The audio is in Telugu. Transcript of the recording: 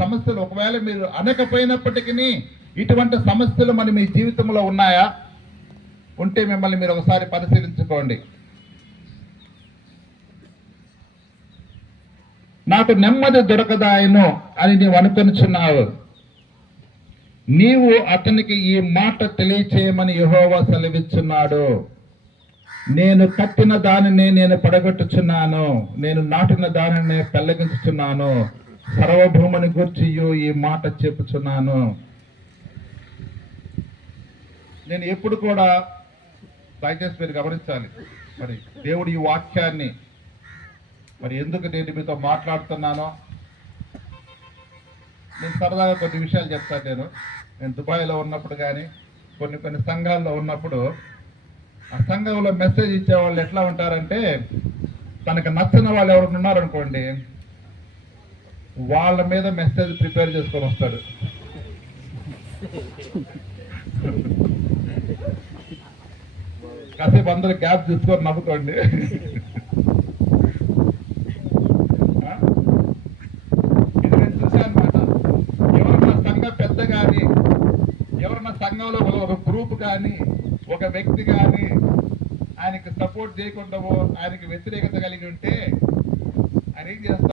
సమస్యలు ఒకవేళ మీరు అనకపోయినప్పటికీ ఇటువంటి సమస్యలు మరి మీ జీవితంలో ఉన్నాయా? ఉంటే మిమ్మల్ని మీరు ఒకసారి పరిశీలించుకోండి. నాకు నెమ్మది దొరకదాయను అని నీవు అనుకొనిచున్నావు. నీవు అతనికి ఈ మాట తెలియచేయమని యెహోవా సెలవిస్తున్నాడు. నేను కట్టిన దానిని నేను పడగొట్టుచున్నాను, నేను నాటిన దానిని పెళ్లగించుచున్నాను, సర్వభూమిని గూర్చి ఈ మాట చెప్పుచున్నాను. నేను ఎప్పుడు కూడా, దయచేసి మీరు గమనించాలి, మరి దేవుడు ఈ వాక్యాన్ని మరి ఎందుకు నేను మీతో మాట్లాడుతున్నానో నేను సరదాగా కొన్ని విషయాలు చెప్తాను. నేను దుబాయ్లో ఉన్నప్పుడు కానీ కొన్ని సంఘాల్లో ఉన్నప్పుడు ఆ సంఘంలో మెసేజ్ ఇచ్చేవాళ్ళు ఎట్లా ఉంటారంటే, తనకు నచ్చిన వాళ్ళు ఎవరు ఉన్నారనుకోండి వాళ్ళ మీద మెసేజ్ ప్రిపేర్ చేసుకొని వస్తాడు. కాసేపు అందరూ గ్యాప్ తీసుకొని నవ్వుకోండి. ఇది నేను చూశాను అన్నమాట. ఎవరన్నా సంఘ పెద్ద కానీ, ఎవరన్నా సంఘంలో ఒక గ్రూప్ కానీ, ఒక వ్యక్తి కానీ ఆయనకి సపోర్ట్ చేయకుండా ఆయనకి వ్యతిరేకత కలిగి ఉంటే ఆయన ఏం చేస్తారు?